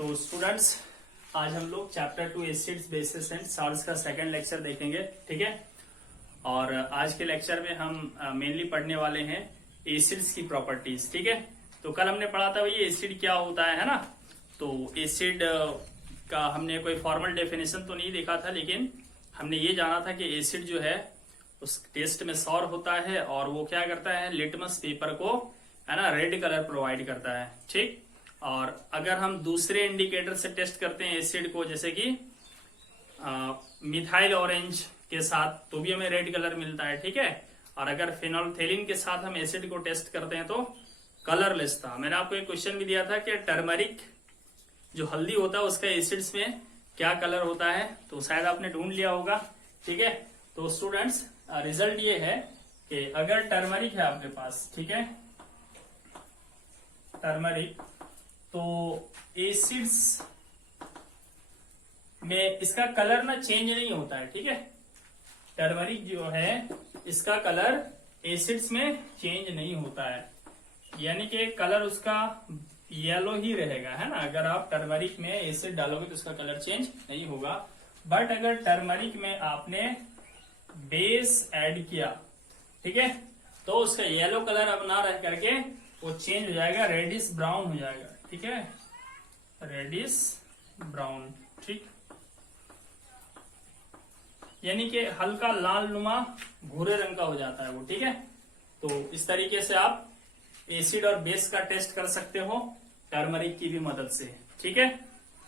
तो स्टूडेंट्स, आज हम लोग chapter 2 acids bases and salts का सेकंड लेक्चर देखेंगे। ठीक है, और आज के लेक्चर में हम मेनली पढ़ने वाले हैं एसिड्स की प्रॉपर्टीज। ठीक है, तो कल हमने पढ़ा था भाई एसिड क्या होता है ना। तो एसिड का हमने कोई फॉर्मल डेफिनेशन तो नहीं देखा था, लेकिन हमने ये जाना था कि एसिड जो है उस टेस्ट में सौर होता है और वो क्या करता है, लिटमस पेपर को है ना रेड कलर प्रोवाइड करता है। ठीक, और अगर हम दूसरे इंडिकेटर से टेस्ट करते हैं एसिड को, जैसे कि मिथाइल ऑरेंज के साथ, तो भी हमें रेड कलर मिलता है। ठीक है, और अगर फिनोल्फथेलिन के साथ हम एसिड को टेस्ट करते हैं तो कलरलेस था। मैंने आपको एक क्वेश्चन भी दिया था कि टर्मरिक जो हल्दी होता है उसका एसिड्स में क्या कलर होता है, तो शायद आपने ढूंढ लिया होगा। ठीक है, तो स्टूडेंट्स रिजल्ट ये है कि अगर टर्मरिक है आपके पास, ठीक है, टर्मरिक, तो एसिड्स में इसका कलर ना चेंज नहीं होता है। ठीक है, टर्मरिक जो है इसका कलर एसिड्स में चेंज नहीं होता है, यानी कि कलर उसका येलो ही रहेगा, है ना। अगर आप टर्मरिक में एसिड डालोगे तो उसका कलर चेंज नहीं होगा। बट अगर टर्मरिक में आपने बेस ऐड किया, ठीक है, तो उसका येलो कलर अब ना रह करके वो चेंज हो जाएगा, रेडिश ब्राउन हो जाएगा। ठीक है, रेडिश ब्राउन। ठीक, यानी कि हल्का लाल नुमा भूरे रंग का हो जाता है वो। ठीक है, तो इस तरीके से आप एसिड और बेस का टेस्ट कर सकते हो टर्मरिक की भी मदद से। ठीक है,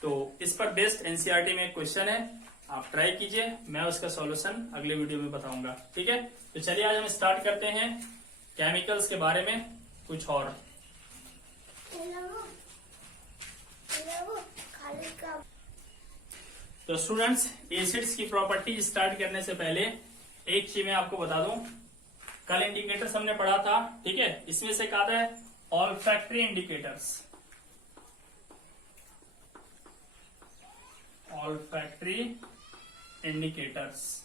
तो इस पर बेस्ड एनसीईआरटी में एक क्वेश्चन है, आप ट्राई कीजिए, मैं उसका सॉल्यूशन अगले वीडियो में बताऊंगा। ठीक है, तो चलिए आज हम स्टार्ट करते हैं केमिकल्स के बारे में कुछ और। तो स्टूडेंट्स, एसिड्स की प्रॉपर्टी स्टार्ट करने से पहले एक चीज मैं आपको बता दूं, कल इंडिकेटर्स हमने पढ़ा था। ठीक है, इसमें से आता है ऑल्फैक्टरी इंडिकेटर्स। ऑल्फैक्टरी इंडिकेटर्स,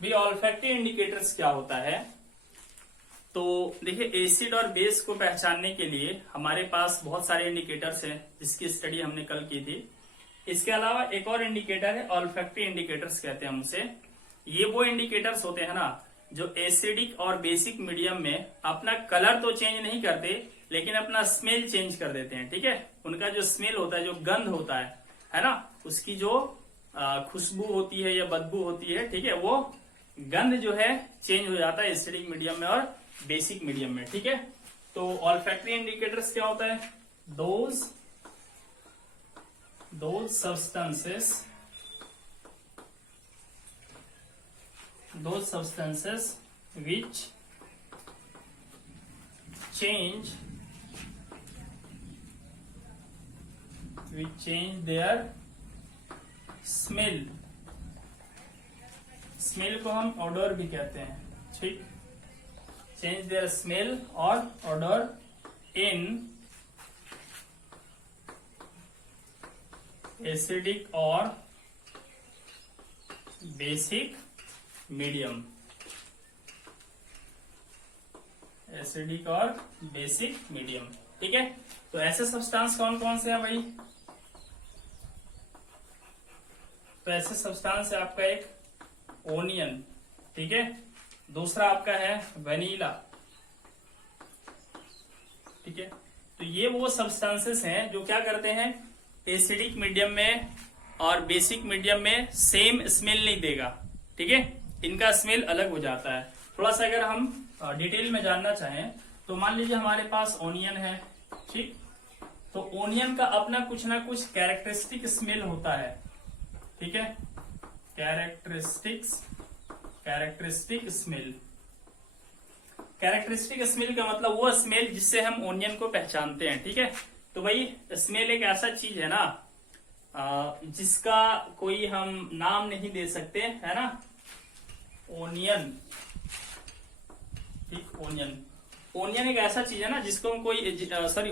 भी ऑल्फैक्टरी इंडिकेटर्स क्या होता है, तो देखिए एसिड और बेस को पहचानने के लिए हमारे पास बहुत सारे इंडिकेटर्स हैं जिसकी स्टडी हमने कल की थी। इसके अलावा एक और इंडिकेटर है, ऑल्फैक्टरी इंडिकेटर्स कहते हैं हम उसे। ये वो इंडिकेटर्स होते हैं ना जो एसिडिक और बेसिक मीडियम में अपना कलर तो चेंज नहीं करते, लेकिन अपना स्मेल चेंज कर देते हैं। ठीक है, उनका जो स्मेल होता है, जो गंध होता है ना, उसकी जो खुशबू होती है या बदबू होती है, ठीक है, वो गंध जो है चेंज हो जाता है एसिडिक मीडियम में और बेसिक मीडियम में। ठीक है, तो ऑल्फैक्टरी इंडिकेटर्स क्या होता है, those substances which change their smell को हम odor भी कहते हैं। ठीक, change their smell और odor in एसिडिक और बेसिक मीडियम, एसिडिक और बेसिक मीडियम। ठीक है, तो ऐसे सब्सटेंस कौन कौन से हैं भाई, तो ऐसे सब्सटेंस है आपका एक ओनियन, ठीक है, दूसरा आपका है वनीला। ठीक है, तो ये वो सब्सटेंसेस हैं जो क्या करते हैं, एसिडिक मीडियम में और बेसिक मीडियम में सेम स्मेल नहीं देगा। ठीक है, इनका स्मेल अलग हो जाता है। थोड़ा सा अगर हम डिटेल में जानना चाहें तो मान लीजिए हमारे पास ओनियन है। ठीक, तो ओनियन का अपना कुछ ना कुछ कैरेक्टरिस्टिक स्मेल होता है। ठीक है, कैरेक्टरिस्टिक स्मेल का मतलब वो स्मेल जिससे हम ओनियन को पहचानते हैं। ठीक है, तो भाई स्मेल एक ऐसा चीज है ना जिसका कोई हम नाम नहीं दे सकते, है ना। ओनियन, ठीक, ओनियन एक ऐसा चीज है ना जिसको हम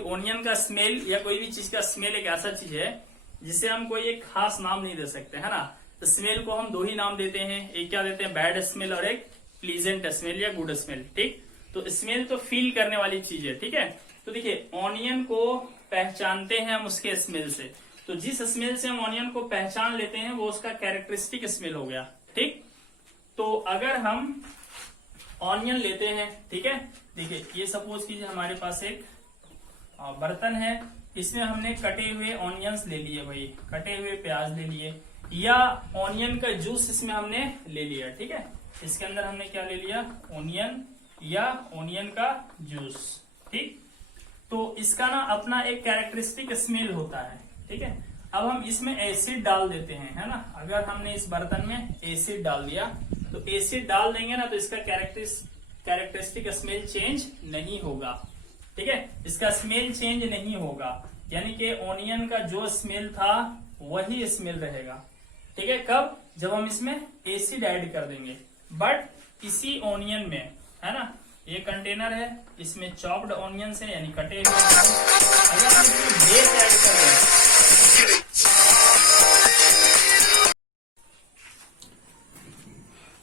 ओनियन का स्मेल या कोई भी चीज का स्मेल एक ऐसा चीज है जिसे हम कोई एक खास नाम नहीं दे सकते, है ना। तो स्मेल को हम दो ही नाम देते हैं, एक क्या देते हैं, बैड स्मेल, और एक प्लीजेंट स्मेल या गुड स्मेल। ठीक, तो स्मेल तो फील करने वाली चीज है, ठीक है। तो देखिए ऑनियन को पहचानते हैं हम उसके स्मेल से, तो जिस स्मेल से हम ऑनियन को पहचान लेते हैं वो उसका कैरेक्टरिस्टिक स्मेल हो गया, ठीक। तो अगर हम ऑनियन लेते हैं, ठीक है, देखिए ये सपोज कीजिए हमारे पास एक बर्तन है, इसमें हमने कटे हुए ऑनियंस ले लिए भाई, कटे हुए प्याज ले लिए, या ऑनियन का जूस इसमें हमने ले लिया, ठीक है। इसके अंदर हमने क्या ले लिया, ऑनियन या ऑनियन का जूस, ठीक। तो इसका ना अपना एक कैरेक्टरिस्टिक स्मेल होता है, ठीक है। अब हम इसमें एसिड डाल देते हैं, है ना, अगर हमने इस बर्तन में एसिड डाल दिया, तो एसिड डाल देंगे ना तो इसका कैरेक्टरिस्टिक स्मेल चेंज नहीं होगा, ठीक है। इसका स्मेल चेंज नहीं होगा, यानी कि ऑनियन का जो स्मेल था वही स्मेल रहेगा, ठीक है। कब, जब हम इसमें एसिड ऐड कर देंगे। बट इसी ऑनियन में, है ना, ये कंटेनर है, इसमें चॉप्ड ऑनियंस है यानी कटे हुए, अगर हम इसमें बेस ऐड कर दें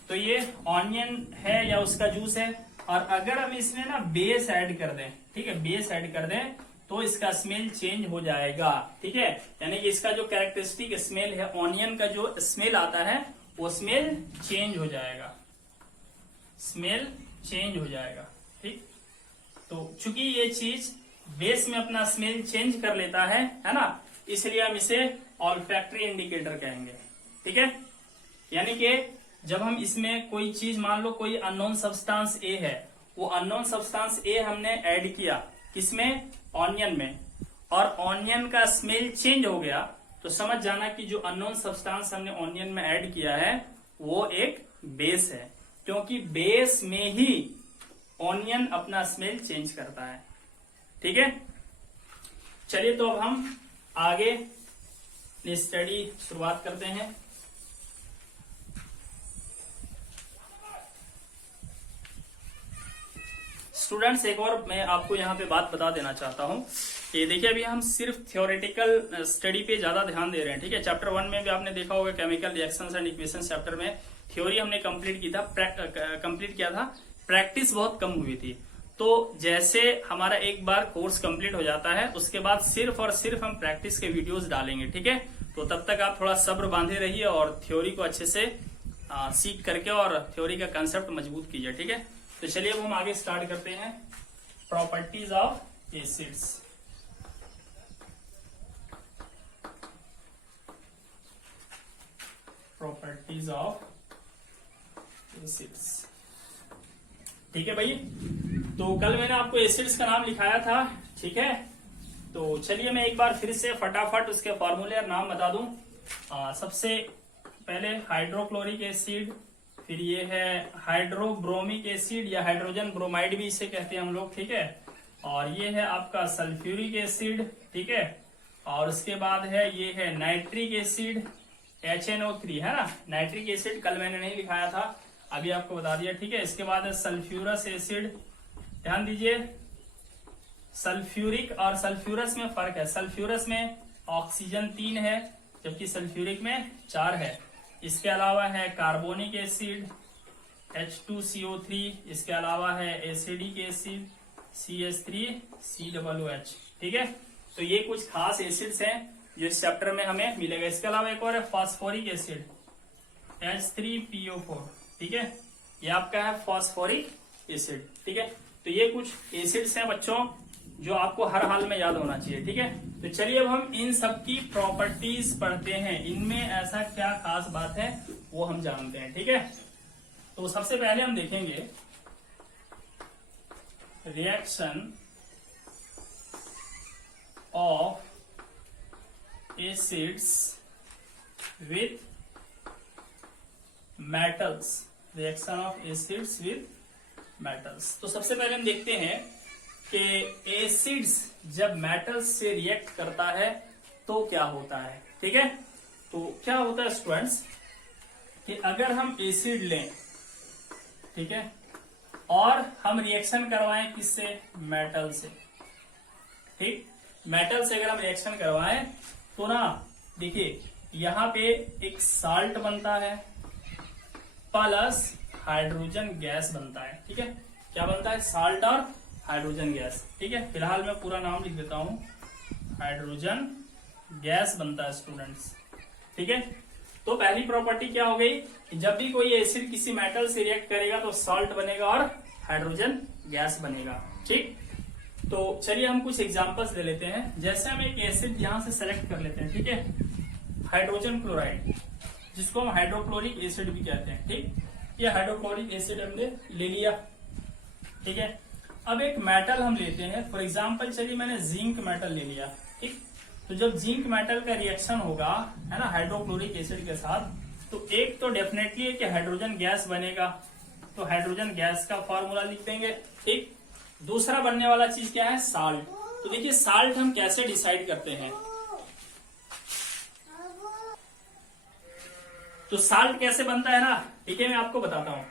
तो ये ऑनियन है या उसका जूस है, और अगर हम इसमें ना बेस ऐड कर दें, ठीक है, बेस ऐड कर दें तो इसका स्मेल चेंज हो जाएगा, ठीक है। यानी कि इसका जो कैरेक्टरिस्टिक स्मेल है, ऑनियन का जो स्मेल आता है वो स्मेल चेंज हो जाएगा, स्मेल चेंज हो जाएगा, ठीक। तो चूंकि ये चीज बेस में अपना स्मेल चेंज कर लेता है ना, इसलिए हम इसे ऑल्फैक्टरी इंडिकेटर कहेंगे, ठीक है। यानी कि जब हम इसमें कोई चीज, मान लो कोई अननोन सब्सटेंस ए है, वो अननोन सब्सटेंस ए हमने ऐड किया किसमें, ऑनियन में, और ऑनियन का स्मेल चेंज हो गया, तो समझ जाना कि जो अननोन सब्सटेंस हमने ऑनियन में ऐड किया है वो एक बेस है, क्योंकि बेस में ही ऑनियन अपना स्मेल चेंज करता है, ठीक है। चलिए तो अब हम आगे स्टडी शुरुआत करते हैं। स्टूडेंट्स, एक और मैं आपको यहाँ पे बात बता देना चाहता हूँ कि देखिए अभी हम सिर्फ थ्योरेटिकल स्टडी पे ज्यादा ध्यान दे रहे हैं, ठीक है। चैप्टर 1 में भी आपने देखा होगा chemical reactions and equations chapter में थ्योरी हमने कंप्लीट किया था, प्रैक्टिस बहुत कम हुई थी। तो जैसे हमारा एक बार कोर्स कंप्लीट हो जाता है उसके बाद सिर्फ और सिर्फ हम प्रैक्टिस के वीडियोस डालेंगे, ठीक है। तो तब तक आप थोड़ा सब्र बांधे रहिए और थ्योरी को अच्छे से सीख करके और थ्योरी का कंसेप्ट मजबूत कीजिए, ठीक है। तो चलिए अब हम आगे स्टार्ट करते हैं, properties of acids. Properties of acids, ठीक है भाई। तो कल मैंने आपको एसिड्स का नाम लिखाया था, ठीक है। तो चलिए मैं एक बार फिर से फटाफट उसके फॉर्मूले और नाम बता दूं। सबसे पहले हाइड्रोक्लोरिक एसिड, फिर ये है हाइड्रोब्रोमिक एसिड या हाइड्रोजन ब्रोमाइड भी इसे कहते हैं हम लोग, ठीक है। और ये है आपका सल्फ्यूरिक एसिड, ठीक है। और उसके बाद है ये है नाइट्रिक एसिड HNO3, है ना। नाइट्रिक एसिड कल मैंने नहीं लिखाया था, अभी आपको बता दिया, ठीक है। इसके बाद है सल्फ्यूरस एसिड, ध्यान दीजिए सल्फ्यूरिक और सल्फ्यूरस में फर्क है, सल्फ्यूरस में ऑक्सीजन 3 है जबकि सल्फ्यूरिक में 4 है। इसके अलावा है कार्बोनिक एसिड H2CO3, इसके अलावा है एसिडिक एसिड CH3COOH, ठीक है। तो ये कुछ खास एसिड्स हैं जो इस चैप्टर में हमें मिलेगा। इसके अलावा एक और है फास्फोरिक एसिड H3PO4, ठीक है, ये आपका है फास्फोरिक एसिड, ठीक है। तो ये कुछ एसिड्स हैं बच्चों जो आपको हर हाल में याद होना चाहिए, ठीक है। तो चलिए अब हम इन सब की प्रॉपर्टीज पढ़ते हैं, इनमें ऐसा क्या खास बात है वो हम जानते हैं, ठीक है। तो सबसे पहले हम देखेंगे reaction of acids with metals, reaction of acids with metals. तो सबसे पहले हम देखते हैं कि एसिड्स जब मेटल्स से रिएक्ट करता है तो क्या होता है, ठीक है। तो क्या होता है स्टूडेंट्स कि अगर हम एसिड लें, ठीक है, और हम रिएक्शन करवाएं किससे, मेटल से, ठीक। मेटल से अगर हम रिएक्शन करवाएं तो ना देखिए यहां पे एक साल्ट बनता है प्लस हाइड्रोजन गैस बनता है, ठीक है। क्या बनता है, साल्ट और हाइड्रोजन गैस। ठीक है, फिलहाल मैं पूरा नाम लिख देता हूं, हाइड्रोजन गैस बनता है स्टूडेंट्स। ठीक है, तो पहली प्रॉपर्टी क्या हो गई, जब भी कोई एसिड किसी मेटल से रिएक्ट करेगा तो सॉल्ट बनेगा और हाइड्रोजन गैस बनेगा। ठीक, तो चलिए हम कुछ एग्जांपल्स ले लेते हैं। जैसे हम एक एसिड यहां से सेलेक्ट कर लेते हैं, ठीक है, हाइड्रोजन क्लोराइड, जिसको हम हाइड्रोक्लोरिक एसिड भी कहते हैं। ठीक, ये हाइड्रोक्लोरिक एसिड हमने ले लिया। ठीक है, अब एक मेटल हम लेते हैं, फॉर एग्जाम्पल चलिए मैंने जिंक मेटल ले लिया। ठीक, तो जब जिंक मेटल का रिएक्शन होगा, है ना, हाइड्रोक्लोरिक एसिड के साथ, तो एक तो डेफिनेटली है कि हाइड्रोजन गैस बनेगा, तो हाइड्रोजन गैस का फॉर्मूला लिख देंगे। ठीक, दूसरा बनने वाला चीज क्या है, साल्ट। तो देखिए साल्ट हम कैसे डिसाइड करते हैं, तो साल्ट कैसे बनता है ना, ठीक है, मैं आपको बताता हूं।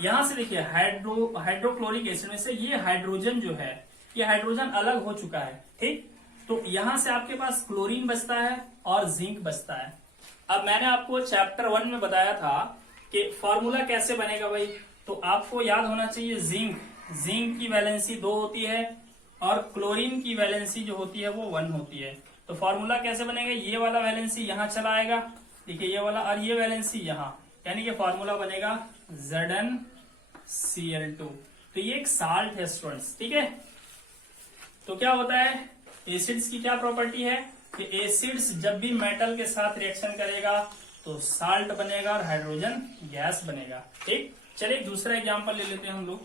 यहां से देखिए हाइड्रोक्लोरिक एसिड में से ये हाइड्रोजन जो है, ये हाइड्रोजन अलग हो चुका है। ठीक, तो यहां से आपके पास क्लोरीन बचता है और जिंक बचता है। अब मैंने आपको चैप्टर 1 में बताया था कि फॉर्मूला कैसे बनेगा भाई, तो आपको याद होना चाहिए जिंक की वैलेंसी 2 होती है और क्लोरीन की वैलेंसी जो होती है वो 1 होती है। तो फॉर्मूला कैसे बनेगा, ये वाला वैलेंसी यहां चला आएगा, देखिए ये वाला, और ये वैलेंसी यहां, यानी कि फॉर्मूला बनेगा ZnCl2। तो ये एक साल्ट है स्टूडेंट्स। ठीक है, तो क्या होता है, एसिड्स की क्या प्रॉपर्टी है कि एसिड्स जब भी मेटल के साथ रिएक्शन करेगा तो साल्ट बनेगा और हाइड्रोजन गैस बनेगा। ठीक, चलिए एक दूसरा एग्जांपल ले लेते हैं हम लोग।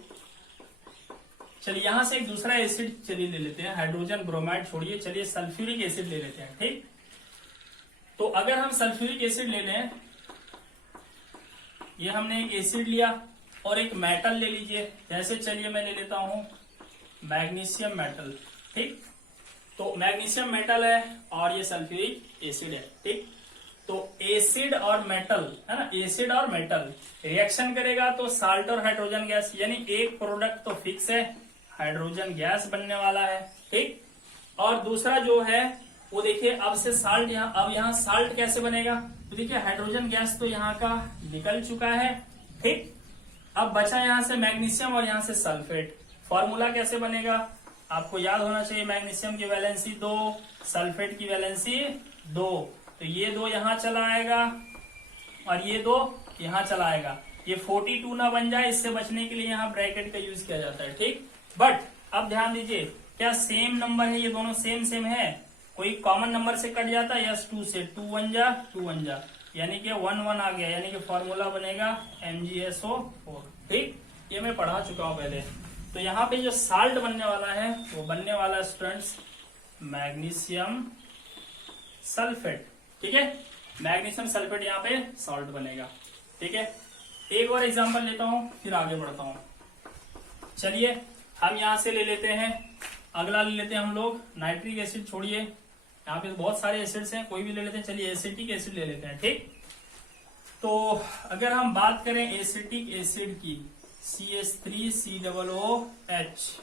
चलिए यहां से एक दूसरा एसिड चलिए ले लेते हैं, हाइड्रोजन ब्रोमाइड छोड़िए, चलिए सल्फ्यूरिक एसिड ले लेते हैं। ठीक, तो अगर हम सल्फ्यूरिक एसिड ले लें, ये हमने एक एसिड लिया और एक मेटल ले लीजिए, जैसे चलिए मैं ले लेता हूं मैग्नीशियम मेटल। ठीक, तो मैग्नीशियम मेटल है और ये सल्फ्यूरिक एसिड है। ठीक, तो एसिड और मेटल, है ना, एसिड और मेटल रिएक्शन करेगा तो साल्ट और हाइड्रोजन गैस, यानी एक प्रोडक्ट तो फिक्स है, हाइड्रोजन गैस बनने वाला है। ठीक, और दूसरा जो है वो देखिए, अब से साल्ट अब यहाँ साल्ट कैसे बनेगा, तो देखिए हाइड्रोजन गैस तो यहाँ का निकल चुका है। ठीक, अब बचा यहाँ से मैग्नीशियम और यहाँ से सल्फेट। फॉर्मूला कैसे बनेगा, आपको याद होना चाहिए, मैग्नीशियम की वैलेंसी 2, सल्फेट की वैलेंसी 2, तो ये 2 यहाँ चला आएगा और ये 2 यहाँ चला आएगा। ये 42 ना बन जाए, इससे बचने के लिए यहाँ ब्रैकेट का यूज किया जाता है। ठीक, बट अब ध्यान दीजिए, क्या सेम नंबर है, ये दोनों सेम है, कोई कॉमन नंबर से कट जाता है, यस 2 से, 2 1 जा, यानी कि 1 1 आ गया, यानी कि फॉर्मूला बनेगा MgSO4। ठीक, ये मैं पढ़ा चुका हूं पहले। तो यहाँ पे जो साल्ट बनने वाला है वो बनने वाला स्टूडेंट्स मैग्नीशियम सल्फेट। ठीक है, मैग्नीशियम सल्फेट यहाँ पे सॉल्ट बनेगा। ठीक है, एक और एग्जांपल लेता हूं फिर आगे बढ़ता हूं। चलिए हम यहां से ले लेते हैं, अगला ले लेते हैं हम लोग नाइट्रिक एसिड, छोड़िए यहाँ पे बहुत सारे एसिड्स हैं, कोई भी ले लेते हैं। चलिए एसिटिक एसिड ले लेते हैं। ठीक, तो अगर हम बात करें एसिटिक एसिड की, CH3COOH,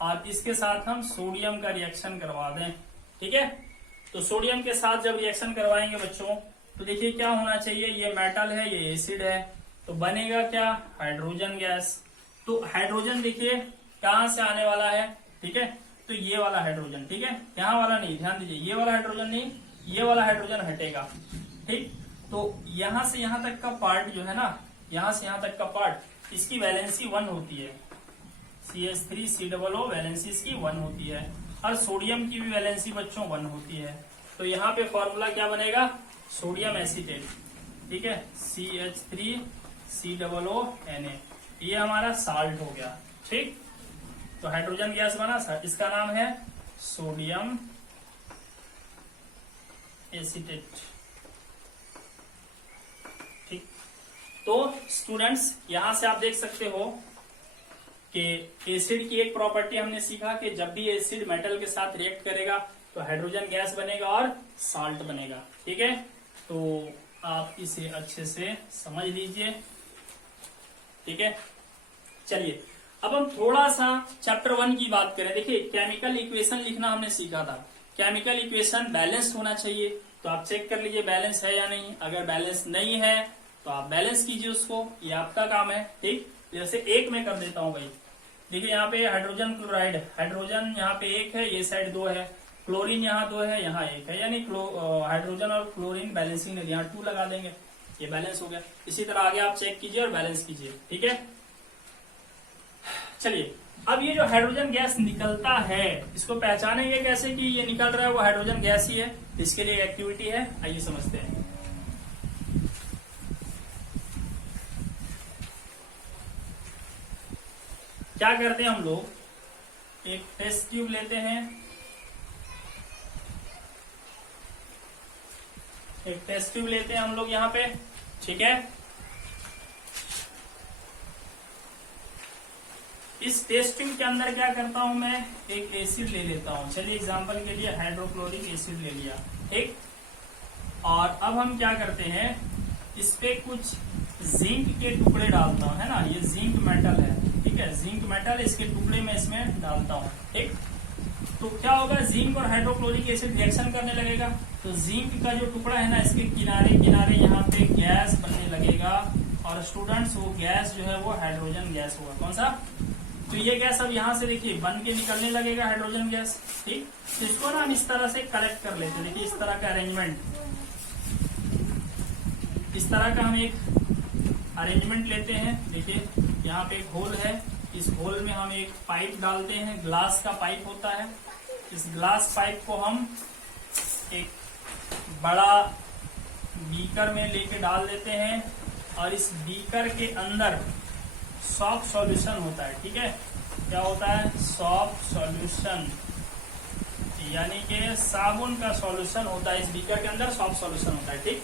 और इसके साथ हम सोडियम का रिएक्शन करवा दें। ठीक है, तो सोडियम के साथ जब रिएक्शन करवाएंगे बच्चों, तो देखिए क्या होना चाहिए, ये मेटल है, ये एसिड है, तो बनेगा क्या, हाइड्रोजन गैस। तो हाइड्रोजन देखिए कहां से आने वाला है, ठीक है, तो ये वाला हाइड्रोजन, ठीक है, यहाँ वाला नहीं, ध्यान दीजिए, ये वाला हाइड्रोजन नहीं, ये वाला हाइड्रोजन हटेगा। ठीक, तो यहां से यहां तक का पार्ट जो है ना, यहां से यहां तक का पार्ट, इसकी वैलेंसी 1 होती है, CH3COO वैलेंसी इसकी 1 होती है, और सोडियम की भी वैलेंसी बच्चों 1 होती है। तो यहाँ पे फॉर्मूला क्या बनेगा, सोडियम एसीटेट। ठीक है, CH3COONA, ये हमारा साल्ट हो गया। ठीक, तो हाइड्रोजन गैस बना, इसका नाम है सोडियम एसीटेट। ठीक, तो स्टूडेंट्स यहां से आप देख सकते हो कि एसिड की एक प्रॉपर्टी हमने सीखा कि जब भी एसिड मेटल के साथ रिएक्ट करेगा तो हाइड्रोजन गैस बनेगा और साल्ट बनेगा। ठीक है, तो आप इसे अच्छे से समझ लीजिए। ठीक है, चलिए अब हम थोड़ा सा चैप्टर 1 की बात करें। देखिए केमिकल इक्वेशन लिखना हमने सीखा था, केमिकल इक्वेशन बैलेंस होना चाहिए, तो आप चेक कर लीजिए बैलेंस है या नहीं। अगर बैलेंस नहीं है तो आप बैलेंस कीजिए उसको, ये आपका काम है। ठीक, जैसे एक में कर देता हूं भाई, देखिए यहाँ पे हाइड्रोजन क्लोराइड, हाइड्रोजन यहाँ पे 1 है, ये साइड 2 है, क्लोरीन यहाँ 2 है, यहाँ 1 है, यानी हाइड्रोजन और क्लोरीन बैलेंसिंग है, यहाँ 2 लगा देंगे, ये बैलेंस हो गया। इसी तरह आगे आप चेक कीजिए और बैलेंस कीजिए, ठीक है। चलिए अब ये जो हाइड्रोजन गैस निकलता है इसको पहचानेंगे कैसे कि ये निकल रहा है वो हाइड्रोजन गैस ही है। इसके लिए एक्टिविटी है, आइए समझते हैं। क्या करते हैं हम लोग, एक टेस्ट ट्यूब लेते हैं, एक टेस्ट ट्यूब लेते हैं हम लोग यहाँ पे, ठीक है। इस टेस्ट ट्यूब के अंदर क्या करता हूं मैं, एक एसिड ले लेता हूं। चलिए एग्जांपल के लिए हाइड्रोक्लोरिक एसिड ले लिया, ठीक। और अब हम क्या करते हैं, इस पे कुछ जिंक के टुकड़े डालता हूं, है ना, ये जिंक मेटल है, ठीक है, जिंक मेटल, इसके टुकड़े में इसमें डालता हूं, ठीक। तो क्या होगा, जिंक और हाइड्रोक्लोरिक एसिड रिएक्शन करने लगेगा, तो जिंक का जो टुकड़ा है ना, इसके किनारे किनारे यहाँ पे गैस बनने लगेगा, और स्टूडेंट्स वो गैस जो है वो हाइड्रोजन गैस होगा। कौन सा, तो ये गैस अब यहाँ से देखिए बन के निकलने लगेगा हाइड्रोजन गैस, ठीक। तो इसको ना हम इस तरह से कलेक्ट कर लेते हैं, देखिए इस तरह का अरेंजमेंट, इस तरह का हम एक अरेंजमेंट लेते हैं। देखिए यहाँ पे एक होल है, इस होल में हम एक पाइप डालते हैं, ग्लास का पाइप होता है। इस ग्लास पाइप को हम एक बड़ा बीकर में लेके डाल देते हैं, और इस बीकर के अंदर सॉफ्ट सॉल्यूशन होता है, ठीक है। क्या होता है, सॉफ्ट सॉल्यूशन, यानी कि साबुन का सॉल्यूशन होता है, इस बीकर के अंदर सॉफ्ट सॉल्यूशन होता है, ठीक।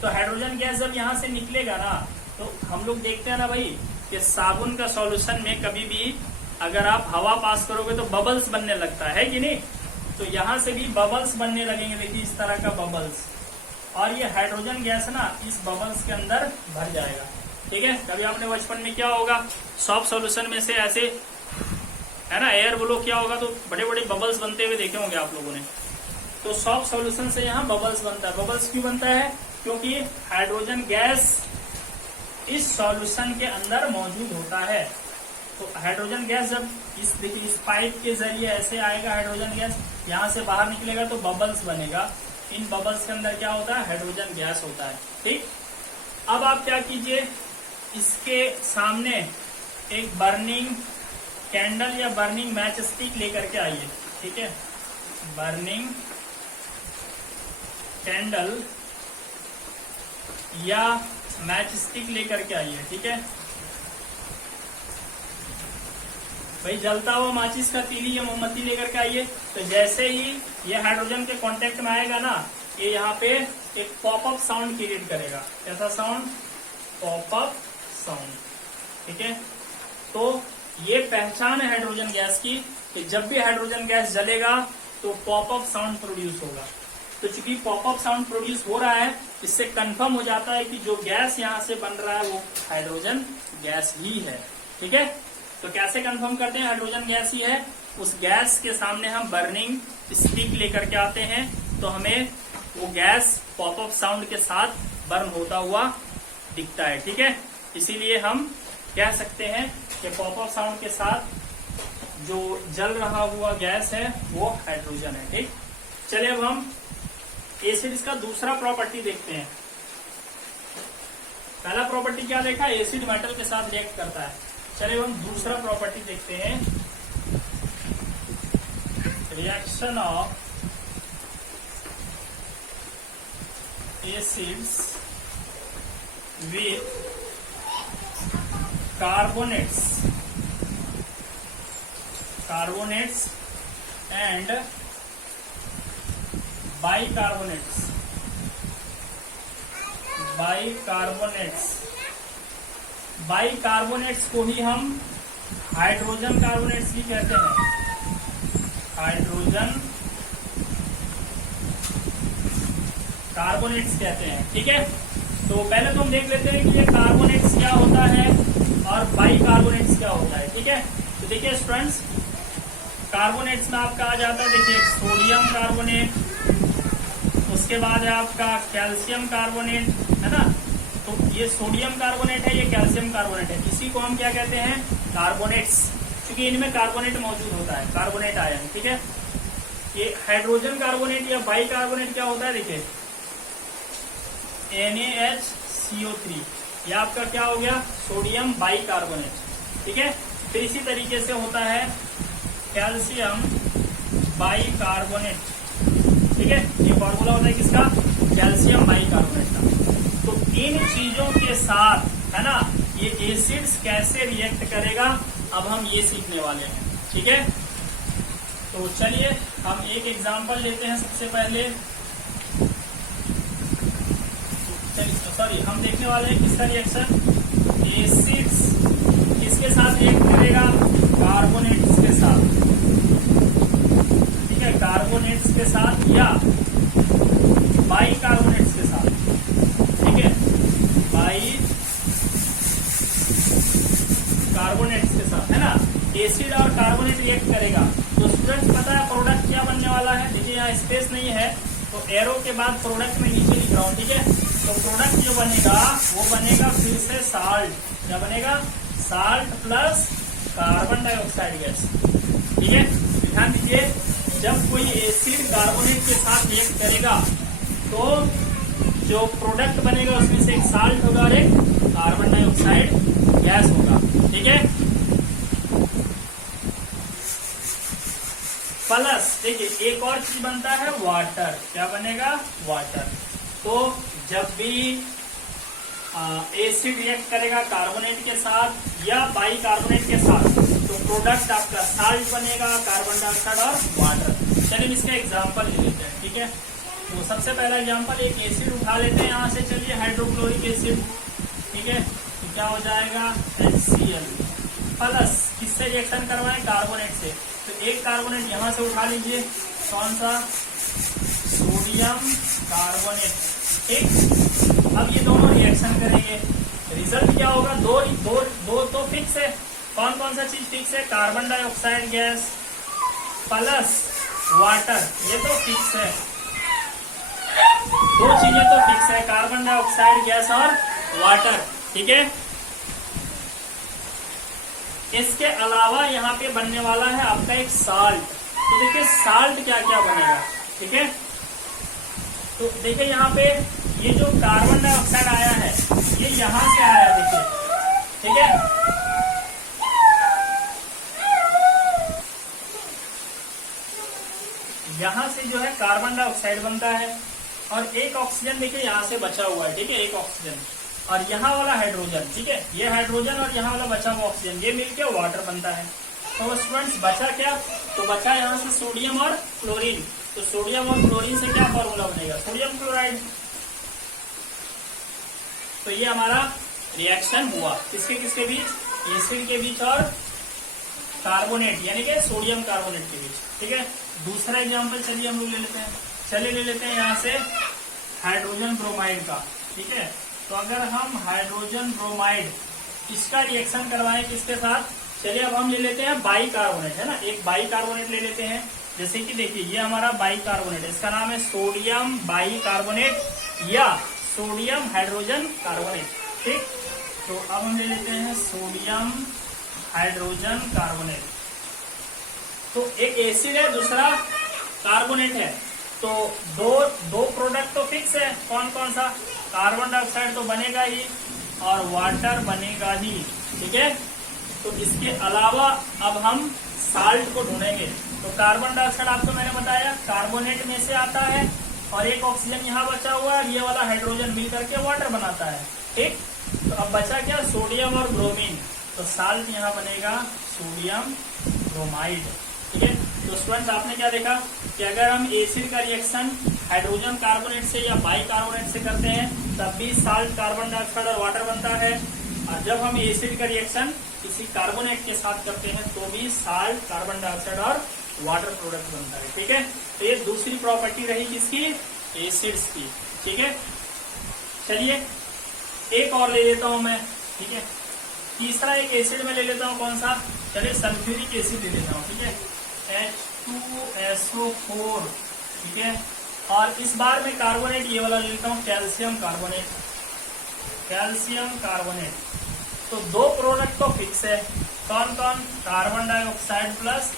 तो हाइड्रोजन गैस जब यहाँ से निकलेगा ना, तो हम लोग देखते हैं ना भाई कि साबुन का सॉल्यूशन में कभी भी अगर आप हवा पास करोगे तो बबल्स बनने लगता है कि नहीं, तो यहाँ से भी बबल्स बनने लगेंगे, देखिए इस तरह का बबल्स, और ये हाइड्रोजन गैस ना इस बबल्स के अंदर भर जाएगा, ठीक है। कभी आपने बचपन में क्या होगा, सॉफ्ट सॉल्यूशन में से ऐसे, है ना, एयर ब्लो किया होगा तो बड़े बड़े बबल्स बनते हुए देखे होंगे आप लोगों ने। तो सॉफ्ट सॉल्यूशन से यहाँ बबल्स बनता है। बबल्स क्यों बनता है, क्योंकि हाइड्रोजन गैस इस सॉल्यूशन के अंदर मौजूद होता है। तो हाइड्रोजन गैस जब इस देखिए इस पाइप के जरिए ऐसे आएगा हाइड्रोजन गैस, यहाँ से बाहर निकलेगा तो बबल्स बनेगा, इन बबल्स के अंदर क्या होता है, हाइड्रोजन गैस होता है, ठीक। अब आप क्या कीजिए, इसके सामने एक बर्निंग कैंडल या बर्निंग मैच स्टिक लेकर के आइए, ठीक है। बर्निंग कैंडल या मैच स्टिक लेकर के आइए, ठीक है। भाई जलता हुआ माचिस का तीली या मोमबत्ती लेकर के आइए। तो जैसे ही ये हाइड्रोजन के कांटेक्ट में आएगा ना, ये यहाँ पे एक पॉपअप साउंड क्रिएट करेगा। कैसा साउंड, पॉपअप साउंड, ठीक है। तो ये पहचान है हाइड्रोजन गैस की कि जब भी हाइड्रोजन गैस जलेगा तो पॉपअप साउंड प्रोड्यूस होगा। तो चूंकि पॉपअप साउंड प्रोड्यूस हो रहा है, इससे कंफर्म हो जाता है कि जो गैस यहाँ से बन रहा है वो हाइड्रोजन गैस ही है, ठीक है। तो कैसे कंफर्म करते हैं हाइड्रोजन गैस ही है, उस गैस के सामने हम बर्निंग स्टिक लेकर के आते हैं, तो हमें वो गैस पॉपअप साउंड के साथ बर्न होता हुआ दिखता है, ठीक है। इसीलिए हम कह सकते हैं कि पॉपअप साउंड के साथ जो जल रहा हुआ गैस है वो हाइड्रोजन है, ठीक। चलिए अब हम एसिड का दूसरा प्रॉपर्टी देखते हैं। पहला प्रॉपर्टी क्या देखा, एसिड मेटल के साथ रिएक्ट करता है। चलिए हम दूसरा प्रॉपर्टी देखते हैं, reaction of acids with carbonates and bicarbonates को ही हम हाइड्रोजन कार्बोनेट्स भी कहते हैं, हाइड्रोजन कार्बोनेट्स कहते हैं, ठीक है। तो पहले तो हम देख लेते हैं कि ये कार्बोनेट्स क्या होता है और बाइकार्बोनेट्स क्या होता है, ठीक है। तो देखिए स्टूडेंट्स, कार्बोनेट्स में आपका आ जाता है, देखिए सोडियम कार्बोनेट, उसके बाद है आपका कैल्शियम कार्बोनेट, है ना। तो ये सोडियम कार्बोनेट है, ये कैल्शियम कार्बोनेट है, इसी को हम क्या कहते हैं, कार्बोनेट्स। क्योंकि इनमें कार्बोनेट मौजूद होता है, कार्बोनेट आयन। ठीक है, ये हाइड्रोजन कार्बोनेट या बाई कार्बोनेट क्या होता है, देखिए NaHCO3, ये आपका क्या हो गया, सोडियम बाई कार्बोनेट। ठीक है, फिर इसी तरीके से होता है कैल्शियम बाई कार्बोनेट। ठीक है, ये फॉर्मूला होता है किसका, कैल्शियम बाई कार्बोनेट का। तो इन चीजों के साथ है ना ये एसिड्स कैसे रिएक्ट करेगा, अब हम ये सीखने वाले हैं। ठीक है, तो चलिए हम एक एग्जांपल लेते हैं सबसे पहले। सॉरी, हम देखने वाले हैं किसका रिएक्शन, एसिड्स किसके साथ रिएक्ट करेगा, कार्बोनेट्स के साथ। ठीक है, कार्बोनेट्स के साथ या बाई कार्बोनेट्स के साथ। ठीक है, बाई कार्बोनेट्स के साथ, है ना। एसिड और कार्बोनेट रिएक्ट करेगा तो स्टूडेंट्स पता है प्रोडक्ट क्या बनने वाला है। देखिए यहाँ स्पेस नहीं है तो एरो के बाद प्रोडक्ट में नीचे लिख रहा हूँ। ठीक है, तो प्रोडक्ट जो बनेगा वो बनेगा फिर से साल्ट। क्या बनेगा, salt plus carbon dioxide gas. ठीक है, ध्यान दीजिए, जब कोई एसिड कार्बोनेट के साथ रिएक्ट करेगा तो जो प्रोडक्ट बनेगा उसमें से एक साल्ट होगा और एक कार्बन डाइऑक्साइड गैस होगा। ठीक है, प्लस देखिए एक और चीज बनता है वाटर। क्या बनेगा, वाटर। तो जब भी एसिड रिएक्ट करेगा कार्बोनेट के साथ या बाई कार्बोनेट के साथ तो प्रोडक्ट आपका साल्ट बनेगा, कार्बन डाइऑक्साइड और वाटर। चलिए इसका एग्जांपल ले लेते हैं। ठीक है, तो सबसे पहला एग्जांपल एक एसिड उठा लेते हैं यहाँ से। चलिए हाइड्रोक्लोरिक एसिड। ठीक है, तो क्या हो जाएगा, HCl प्लस किससे रिएक्शन करवाएं, कार्बोनेट से। तो एक कार्बोनेट यहाँ से उठा लीजिए, कौन सा, सोडियम कार्बोनेट। ठीक, अब ये दोनों रिएक्शन करेंगे, रिजल्ट क्या होगा, दो दो दो तो फिक्स है। कौन कौन सा चीज फिक्स है, carbon dioxide gas plus water, ये तो फिक्स है। दो चीजें तो फिक्स है, कार्बन डाइऑक्साइड गैस और वाटर। ठीक है, इसके अलावा यहाँ पे बनने वाला है आपका एक साल्ट। तो देखिए साल्ट क्या क्या बनेगा। ठीक है, तो देखिए यहाँ पे ये जो कार्बन डाइऑक्साइड आया है ये यहाँ से आया, देखिए। ठीक है, यहाँ से जो है कार्बन डाइऑक्साइड बनता है और एक ऑक्सीजन देखिए यहाँ से बचा हुआ है। ठीक है, एक ऑक्सीजन और यहाँ वाला हाइड्रोजन। ठीक है, ये हाइड्रोजन और यहाँ वाला बचा हुआ ऑक्सीजन, ये मिलके वाटर बनता है। तो स्टूडेंट्स बचा क्या, तो बचा यहाँ से सोडियम और क्लोरीन। तो सोडियम और क्लोरीन से क्या फॉर्मूला बनेगा, सोडियम क्लोराइड। तो ये हमारा रिएक्शन हुआ किसके बीच, एसिड के बीच और कार्बोनेट यानी कि सोडियम कार्बोनेट के बीच। ठीक है, दूसरा एग्जाम्पल चलिए हम लोग ले लेते हैं। चलिए ले लेते हैं यहाँ से हाइड्रोजन ब्रोमाइड का। ठीक है, तो अगर हम हाइड्रोजन ब्रोमाइड इसका रिएक्शन करवाएं किसके साथ, चलिए अब हम ले लेते हैं बाई कार्बोनेट, है ना। एक बाई कार्बोनेट ले लेते हैं, जैसे कि देखिए ये हमारा बाई कार्बोनेट है, इसका नाम है सोडियम बाई कार्बोनेट या सोडियम हाइड्रोजन कार्बोनेट। ठीक, तो अब हम ले लेते हैं सोडियम हाइड्रोजन कार्बोनेट। तो एक एसिड है, दूसरा कार्बोनेट है, तो दो प्रोडक्ट तो फिक्स है। कौन कौन सा, कार्बन डाइऑक्साइड तो बनेगा ही और वाटर बनेगा ही। ठीक है, तो इसके अलावा अब हम साल्ट को ढूंढेंगे। तो कार्बन डाइऑक्साइड आपको मैंने बताया कार्बोनेट में से आता है और एक ऑक्सीजन यहाँ बचा हुआ है, ये वाला हाइड्रोजन मिल करके वाटर बनाता है। ठीक, तो अब बचा क्या, सोडियम और ब्रोमीन। तो साल्ट यहाँ बनेगा सोडियम ब्रोमाइड। ठीक है, तो स्टूडेंट्स आपने क्या देखा कि अगर हम एसिड का रिएक्शन हाइड्रोजन कार्बोनेट से या बाई कार्बोनेट से करते हैं तब भी साल्ट, कार्बन डाइऑक्साइड और वाटर बनता है, और जब हम एसिड का रिएक्शन किसी कार्बोनेट के साथ करते हैं तो भी साल्ट, कार्बन डाइऑक्साइड और वाटर प्रोडक्ट बनता है। ठीक है, तो ये दूसरी प्रॉपर्टी रही किसकी, एसिड्स की। ठीक है, चलिए एक और ले लेता हूं मैं। ठीक है, तीसरा एक एसिड में ले लेता हूं, कौन सा, चलिए सल्फ्यूरिक एसिड ले लेता हूं। ठीक है, H2SO4। ठीक है, और इस बार मैं कार्बोनेट ये वाला ले लेता हूँ, कैल्शियम कार्बोनेट। Calcium carbonate. तो दो प्रोडक्ट तो फिक्स है, कौन कौन, कार्बन डाइऑक्साइड प्लस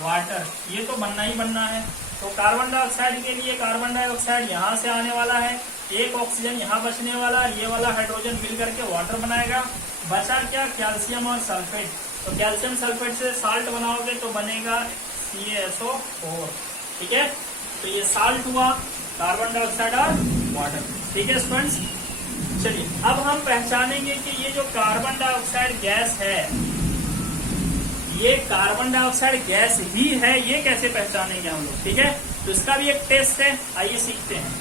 वाटर, ये तो बनना ही बनना है। तो कार्बन डाइऑक्साइड के लिए कार्बन डाइऑक्साइड यहाँ से आने वाला है, एक ऑक्सीजन यहाँ बचने वाला, ये वाला हाइड्रोजन मिल करके वाटर बनाएगा। बचा क्या, कैल्शियम और सल्फेट। तो कैल्शियम सल्फेट से साल्ट बनाओगे तो बनेगा CaSO4, ठीक है। तो ये साल्ट हुआ, कार्बन डाइऑक्साइड और वाटर, ठीक है स्टूडेंट्स। चलिए अब हम पहचानेंगे कि ये जो कार्बन डाइऑक्साइड गैस है, ये कार्बन डाइऑक्साइड गैस ही है, ये कैसे पहचानेंगे हम लोग, ठीक है। तो इसका भी एक टेस्ट है, आइए सीखते हैं।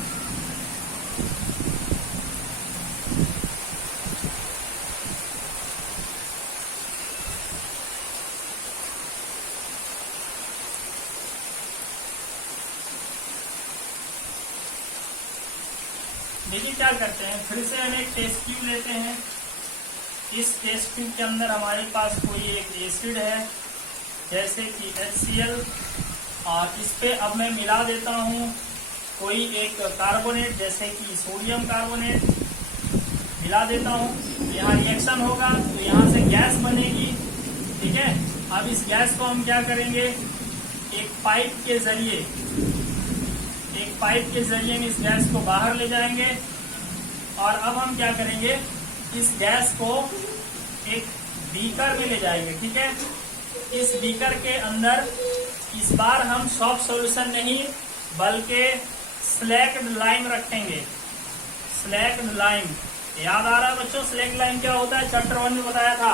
देखिए क्या करते हैं, फिर से हम एक टेस्ट ट्यूब लेते हैं। इस टेस्ट ट्यूब के अंदर हमारे पास कोई एक एसिड है, जैसे कि HCl, और इस पे अब मैं मिला देता हूँ कोई एक कार्बोनेट, जैसे कि सोडियम कार्बोनेट मिला देता हूँ। यहाँ रिएक्शन होगा तो यहाँ से गैस बनेगी, ठीक है। अब इस गैस को हम क्या करेंगे, एक पाइप के जरिए हम इस गैस को बाहर ले जाएंगे। और अब हम क्या करेंगे, इस गैस को एक बीकर में ले जाएंगे, ठीक है। इस बीकर के अंदर इस बार हम सॉफ्ट सॉल्यूशन नहीं बल्कि स्लैक्ड लाइम रखेंगे। स्लैक्ड लाइम याद आ रहा है बच्चों, स्लैक्ड लाइम क्या होता है, चैप्टर 1 में बताया था,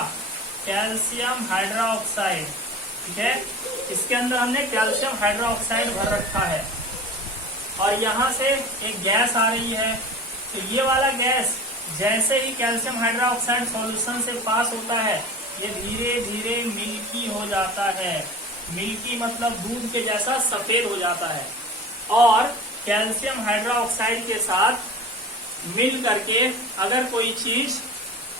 कैल्शियम हाइड्रोक्साइड, ठीक है। इसके अंदर हमने कैल्शियम हाइड्रोक्साइड भर रखा है और यहाँ से एक गैस आ रही है। तो ये वाला गैस जैसे ही कैल्शियम हाइड्रोक्साइड सॉल्यूशन से पास होता है, ये धीरे धीरे मिल्की हो जाता है। मिल्की मतलब दूध के जैसा सफेद हो जाता है। और कैल्शियम हाइड्रोक्साइड के साथ मिल करके अगर कोई चीज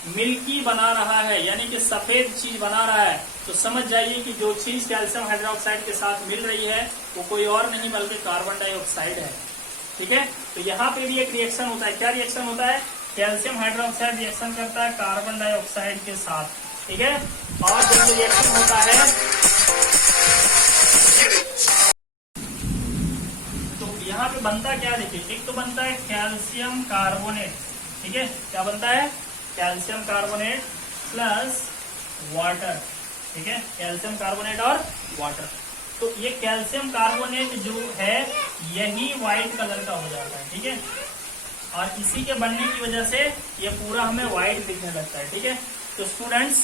मिल्की बना रहा है, यानी कि सफेद चीज बना रहा है, तो समझ जाइए कि जो चीज कैल्शियम हाइड्रोक्साइड के साथ मिल रही है वो कोई और नहीं बल्कि कार्बन डाइऑक्साइड है, ठीक है। तो यहाँ पे भी एक रिएक्शन होता है, क्या रिएक्शन होता है, कैल्शियम हाइड्रोक्साइड रिएक्शन करता है कार्बन डाइऑक्साइड के साथ, ठीक है। और जब रिएक्शन होता है तो यहाँ पे बनता क्या, देखिए, एक तो बनता है कैल्शियम कार्बोनेट, ठीक है। क्या बनता है, कैल्शियम कार्बोनेट प्लस वाटर, ठीक है, कैल्शियम कार्बोनेट और वाटर। तो ये कैल्शियम कार्बोनेट जो है यही व्हाइट कलर का हो जाता है, ठीक है। और इसी के बनने की वजह से ये पूरा हमें व्हाइट दिखने लगता है, ठीक है। तो स्टूडेंट्स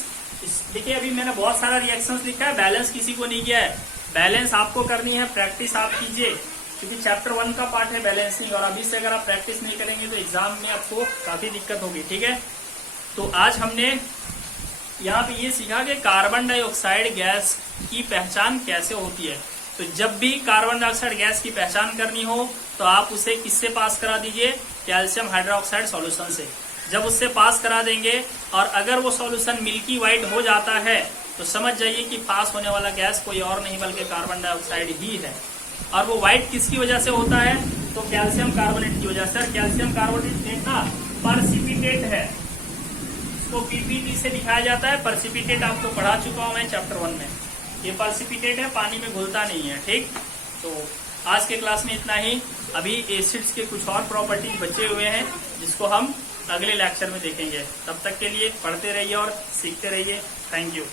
देखिए, अभी मैंने बहुत सारा रिएक्शंस लिखा है, बैलेंस किसी को नहीं किया है। बैलेंस आपको करनी है, प्रैक्टिस आप कीजिए, क्योंकि चैप्टर 1 का पार्ट है बैलेंसिंग, और अभी से अगर आप प्रैक्टिस नहीं करेंगे तो एग्जाम में आपको काफी दिक्कत होगी, ठीक है। तो आज हमने यहाँ पे ये सीखा कि कार्बन डाइऑक्साइड गैस की पहचान कैसे होती है। तो जब भी कार्बन डाइऑक्साइड गैस की पहचान करनी हो तो आप उसे किससे पास करा दीजिए, कैल्शियम हाइड्रोक्साइड सॉल्यूशन से। जब उससे पास करा देंगे और अगर वो सॉल्यूशन मिल्की व्हाइट हो जाता है तो समझ जाइए कि पास होने वाला गैस कोई और नहीं बल्कि कार्बन डाइऑक्साइड ही है। और वो व्हाइट किसकी वजह से होता है, तो कैल्शियम कार्बोनेट की वजह से। कैल्शियम कार्बोनेट देखना परसिपिटेट है, इसको पीपीटी से दिखाया जाता है। परसिपिटेट आपको पढ़ा चुका हूं मैं चैप्टर 1 में। ये परसिपिटेट है, पानी में घुलता नहीं है, ठीक। तो आज के क्लास में इतना ही। अभी एसिड्स के कुछ और प्रॉपर्टीज बचे हुए हैं जिसको हम अगले लेक्चर में देखेंगे। तब तक के लिए पढ़ते रहिए और सीखते रहिए। Thank you.